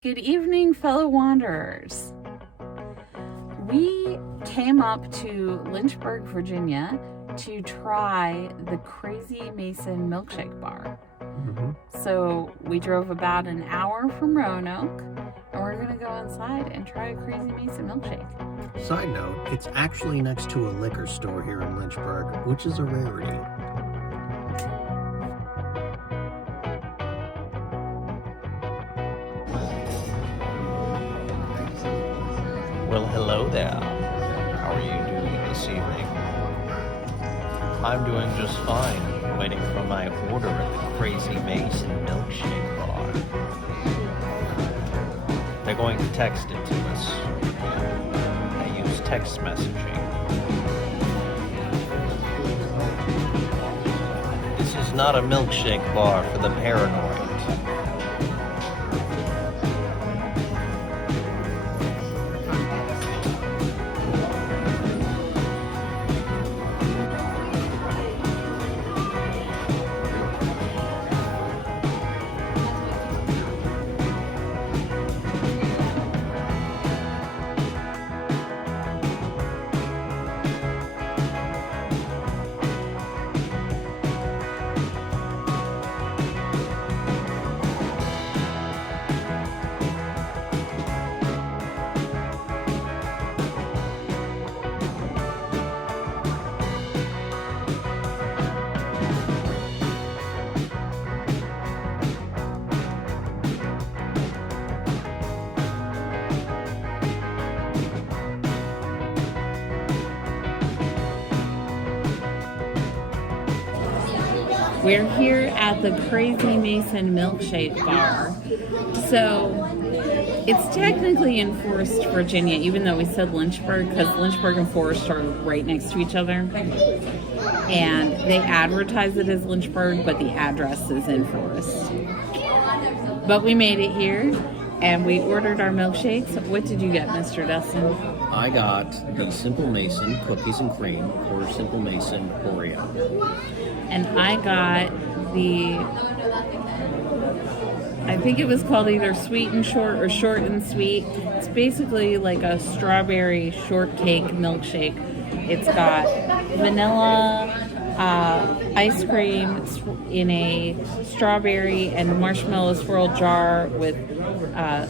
Good evening, fellow wanderers. We came up to Lynchburg, Virginia to try the Crazy Mason Milkshake Bar. So we drove about an hour from Roanoke, and we're going to go inside and try a Crazy Mason milkshake. Side note, it's actually next to a liquor store here in Lynchburg, which is a rarity. Well, hello there. How are you doing this evening? I'm doing just fine, waiting for my order at the Crazy Mason Milkshake Bar. They're going to text it to us. I use text messaging. This is not a milkshake bar for the paranoid. We're here at the Crazy Mason Milkshake Bar. So it's technically in Forest, Virginia, even though we said Lynchburg, because Lynchburg and Forest are right next to each other. And they advertise it as Lynchburg, but the address is in Forest. But we made it here, and we ordered our milkshakes. What did you get, Mr. Dustin? I got the Simple Mason cookies and cream or Simple Mason Oreo. And I got I think it was called either sweet and short or short and sweet. It's basically like a strawberry shortcake milkshake. It's got vanilla ice cream in a strawberry and marshmallow swirl jar with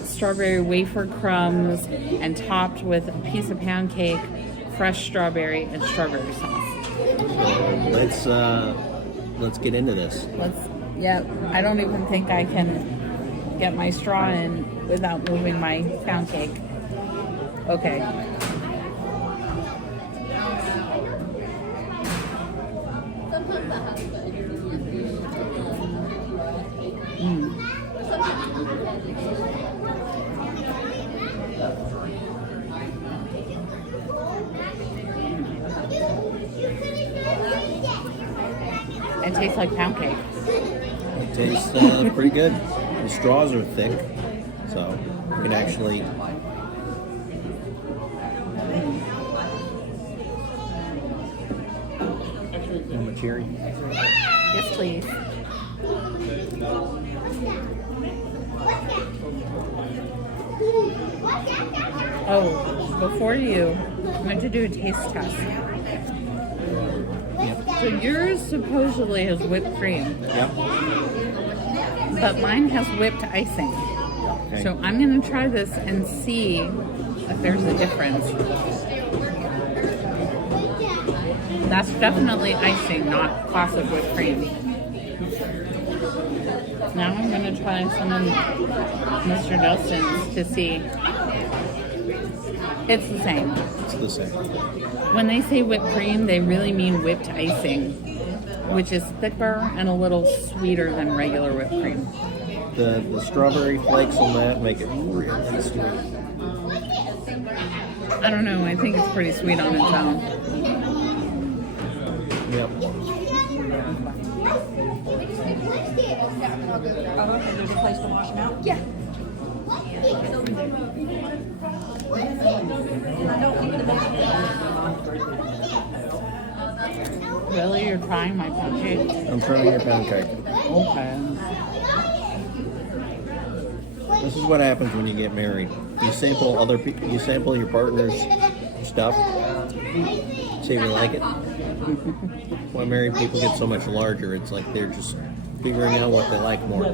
strawberry wafer crumbs and topped with a piece of pound cake, fresh strawberry, and strawberry sauce. Let's get into this. I don't even think I can get my straw in without moving my pound cake. Okay. It tastes like pound cake. It tastes pretty good. The straws are thick, so you can actually... Want a cherry? Yes, please. Oh, before you, I'm going to do a taste test. So yours supposedly has whipped cream. Yep. But mine has whipped icing. Okay. So I'm going to try this and see if there's a difference. That's definitely icing, not classic whipped cream. Now I'm going to try some of Mr. Dustin's to see. It's the same. It's the same. When they say whipped cream, they really mean whipped icing, which is thicker and a little sweeter than regular whipped cream. The strawberry flakes on that make it really sweet. I don't know. I think it's pretty sweet on its own. Yep. There's a place to wash them out? Yeah. Really? You're trying my pound cake? I'm trying your pound cake. Okay. Let's This is what happens when you get married. You sample other people. You sample your partner's stuff. See if you like it. Why married people get so much larger? It's like they're just figuring out what they like more.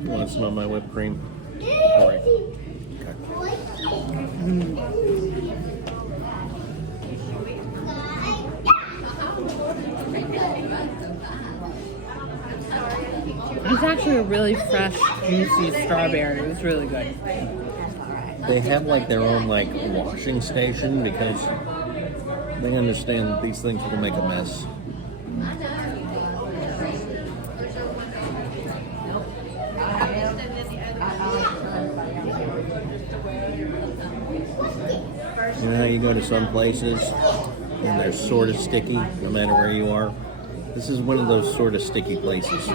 You want to smell my whipped cream? All right. It's actually a really fresh, juicy strawberry. It was really good. They have like their own like washing station because they understand that these things will make a mess. You know how you go to some places and they're sort of sticky no matter where you are? This is one of those sort of sticky places.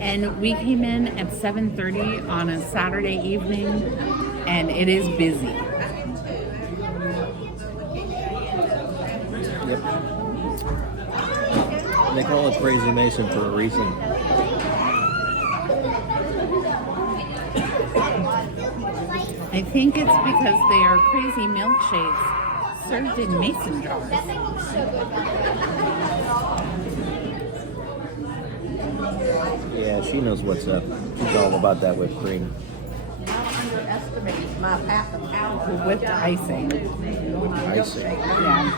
And we came in at 7:30 on a Saturday evening, and it is busy. Yep. They call it Crazy Mason for a reason. I think it's because they are crazy milkshakes served in mason jars. Yeah, she knows what's up. She's all about that whipped cream. Underestimate my path of power. With icing. Icing. Yeah.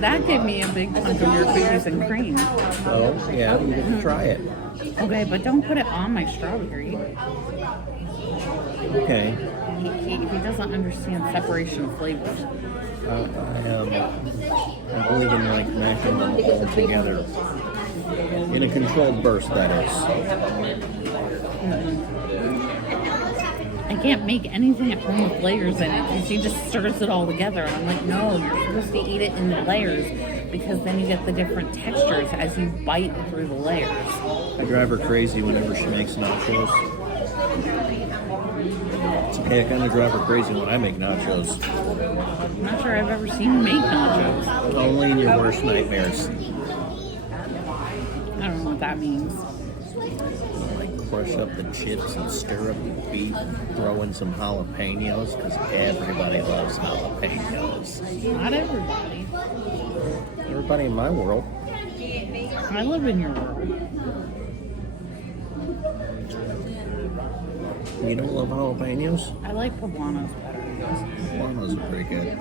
That gave me a big chunk of your cookies and cream. Oh, yeah, you get to try it. Okay, but don't put it on my strawberry. Okay. He doesn't understand separation of flavors. I believe in like mashing them all together. In a controlled burst, that is. I can't make anything at home with layers in it because she just stirs it all together. And I'm like, no, you're supposed to eat it in the layers because then you get the different textures as you bite through the layers. I drive her crazy whenever she makes nachos. It's okay, I kind of drive her crazy when I make nachos. I'm not sure I've ever seen you make nachos. Only in your worst nightmares. I don't know what that means. Like crush up the chips and stir up the beef, throw in some jalapenos, because everybody loves jalapenos. Not everybody. Everybody in my world. I live in your world. You don't love jalapenos? I like poblanos better. Poblanos are pretty good. I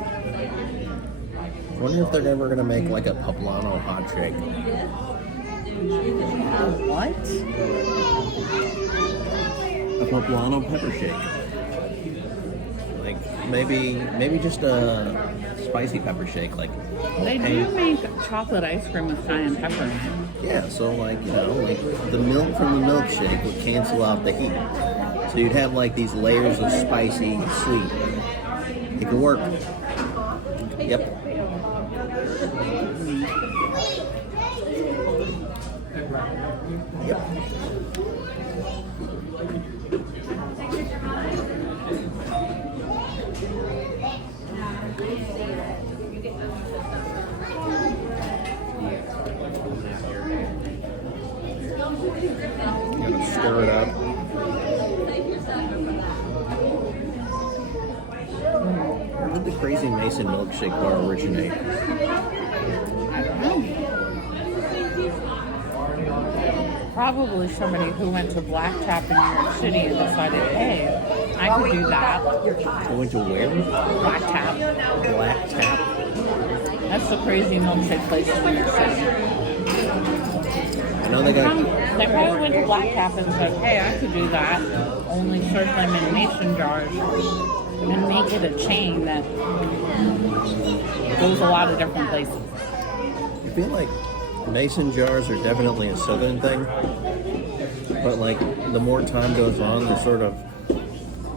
wonder if they're ever going to make like a poblano hot shake. What? A poblano pepper shake. Like maybe just a spicy pepper shake. Like They do make chocolate ice cream with cayenne pepper in it. yeah, so like like the milk from the milkshake would cancel out the heat. So you'd have like these layers of spicy sweet. It could work. Yep. Yep. Gotta stir it up. Where did the Crazy Mason Milkshake Bar originate? I don't know. Probably somebody who went to Black Tap in New York City and decided, hey, I could do that. I went to where? Black Tap. Black Tap. That's the crazy milkshake place in New York City. I know they got. They probably went to Black Tap and said, hey, I could do that. Only serve them in mason jars and make it a chain that goes a lot of different places. I feel like mason jars are definitely a southern thing, but like the more time goes on, they're sort of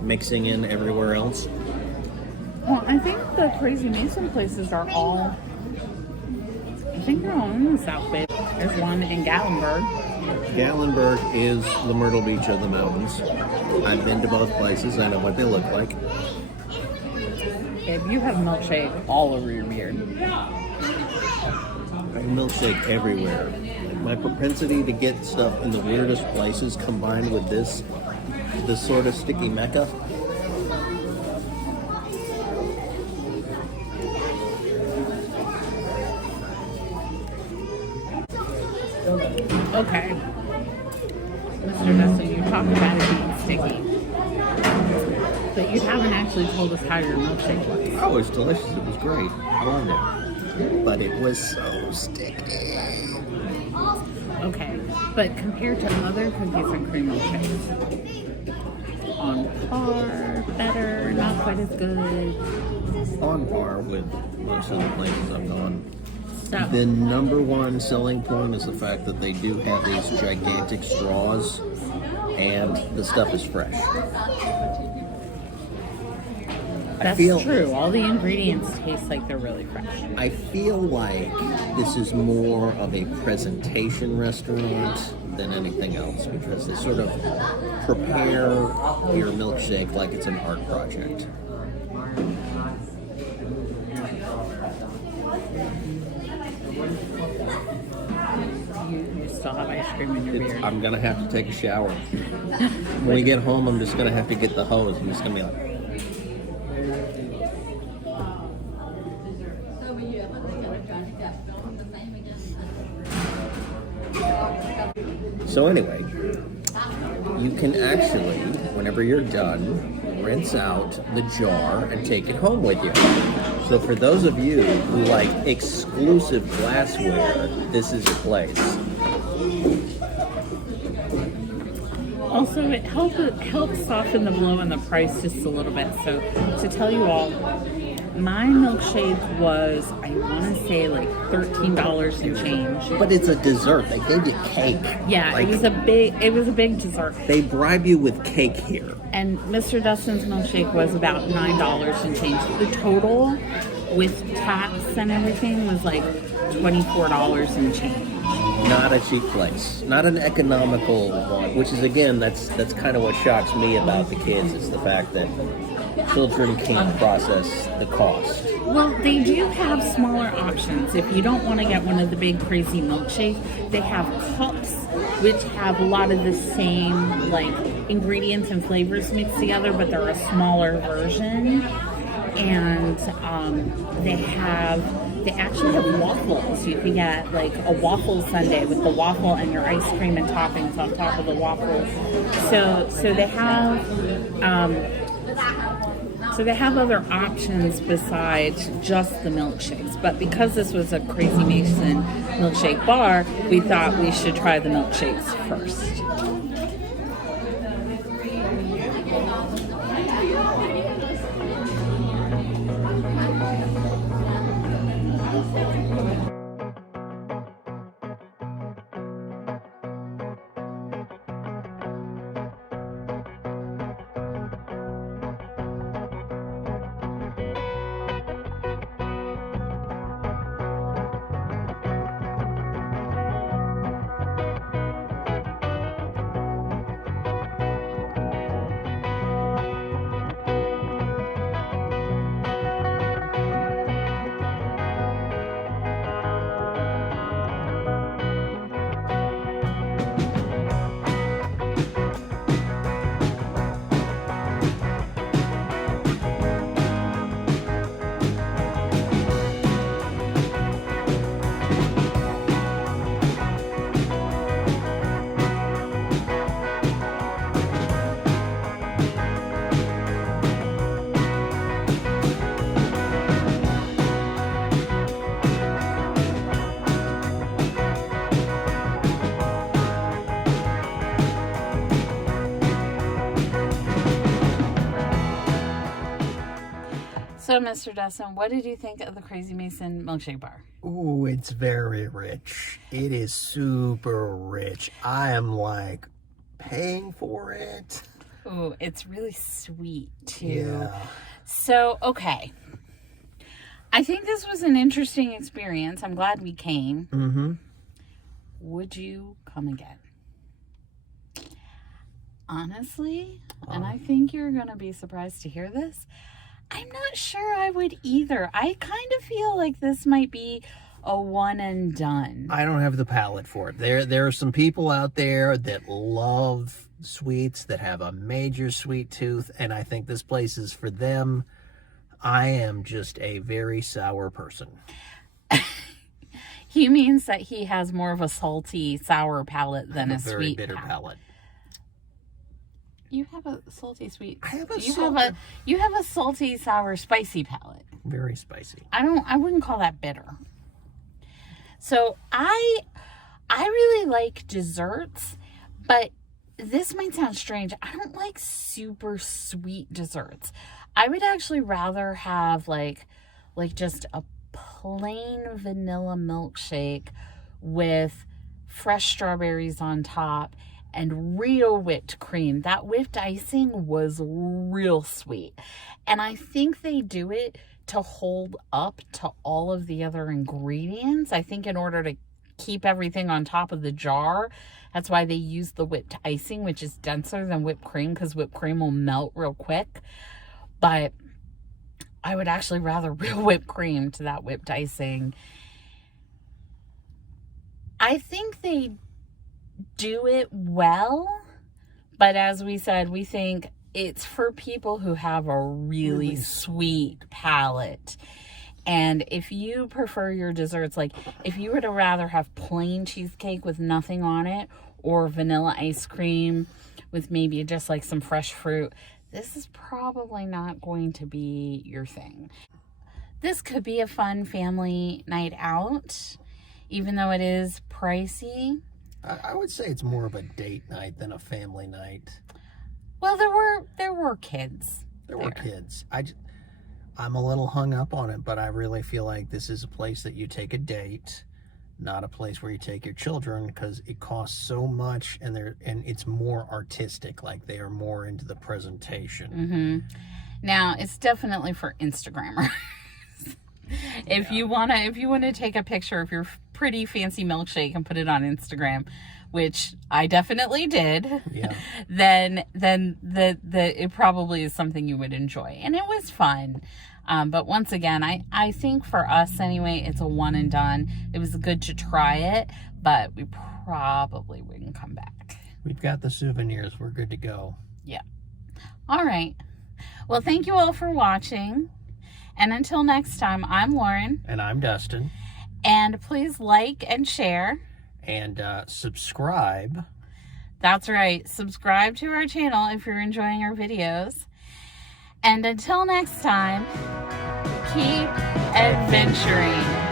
mixing in everywhere else. Well, I think the Crazy Mason places are all, I think they're all in the South Bay. There's one in Gatlinburg. Gatlinburg is the Myrtle Beach of the mountains. I've been to both places. I know what they look like. Babe, you have milkshake all over your beard. I have milkshake everywhere. Like my propensity to get stuff in the weirdest places combined with this sort of sticky mecca. Okay. Mr. Dustin, you talk about it being sticky. But you haven't actually told us how your milkshake was. Oh, it's delicious. It was great. I loved it. But it was so sticky. Okay. But compared to other cookies and cream milkshakes, on par, better, not quite as good. On par with most of the places I've gone. So, The number one selling point is the fact that they do have these gigantic straws and the stuff is fresh. that's true. All the ingredients taste like they're really fresh. I feel like this is more of a presentation restaurant than anything else because they sort of prepare your milkshake like it's an art project. You still have ice cream in your beard. I'm gonna have to take a shower. When we get home, I'm just gonna have to get the hose. I'm just gonna be like, so anyway, you can actually, whenever you're done, rinse out the jar and take it home with you. So for those of you who like exclusive glassware, this is your place. Also, it helps soften the blow on the price just a little bit. So to tell you all, my milkshake was, I want to say, like $13 and change. But it's a dessert. They gave you cake. Yeah, Like, it was a big dessert. they bribe you with cake here. And Mr. Dustin's milkshake was about $9 and change. The total with tax and everything was like $24 and change. Not a cheap place. Not an economical one. Which is again, that's kind of what shocks me about the kids. Is the fact that children can't process the cost. Well, they do have smaller options. If you don't want to get one of the big crazy milkshakes, they have cups which have a lot of the same like ingredients and flavors mixed together, but they're a smaller version. And they actually have waffles. You can get like a waffle sundae with the waffle and your ice cream and toppings on top of the waffles. So they have other options besides just the milkshakes. But because this was a Crazy Mason Milkshake Bar, we thought we should try the milkshakes first. So, Mr. Dustin, what did you think of the Crazy Mason Milkshake Bar? Ooh, it's very rich. It is super rich. I am like paying for it. Ooh, it's really sweet too. Yeah. So, okay. I think this was an interesting experience. I'm glad we came. Mm-hmm. Would you come again? Honestly, and I think you're going to be surprised to hear this, I'm not sure I would either. I kind of feel like this might be a one and done. I don't have the palate for it. There are some people out there that love sweets, that have a major sweet tooth, and I think this place is for them. I am just a very sour person. He means that he has more of a salty, sour palate than a very sweet bitter palate. You have a salty, sweet. I have a you have a salty, sour, spicy palate. Very spicy. I wouldn't call that bitter. So I really like desserts, but this might sound strange. I don't like super sweet desserts. I would actually rather have like just a plain vanilla milkshake with fresh strawberries on top and real whipped cream. That whipped icing was real sweet. And I think they do it to hold up to all of the other ingredients. I think in order to keep everything on top of the jar, that's why they use the whipped icing, which is denser than whipped cream, because whipped cream will melt real quick. But I would actually rather real whipped cream to that whipped icing. I think they do it well, but as we said, we think it's for people who have a really sweet palate. And if you prefer your desserts, like if you would rather have plain cheesecake with nothing on it, or vanilla ice cream with maybe just like some fresh fruit, this is probably not going to be your thing. This could be a fun family night out, even though it is pricey. I would say it's more of a date night than a family night. Well, there were kids. There were kids. I'm a little hung up on it, but I really feel like this is a place that you take a date, not a place where you take your children, because it costs so much, and it's more artistic. Like, they are more into the presentation. Mm-hmm. Now, it's definitely for Instagrammers. If you wanna take a picture of your pretty fancy milkshake and put it on Instagram, which I definitely did, then it probably is something you would enjoy, and it was fun. But once again, I think for us anyway, it's a one and done. It was good to try it, but we probably wouldn't come back. We've got the souvenirs. We're good to go. Yeah. All right. Well, thank you all for watching. And until next time, I'm Lauren. And I'm Dustin. And please like and share. And subscribe. That's right. Subscribe to our channel if you're enjoying our videos. And until next time, keep adventuring.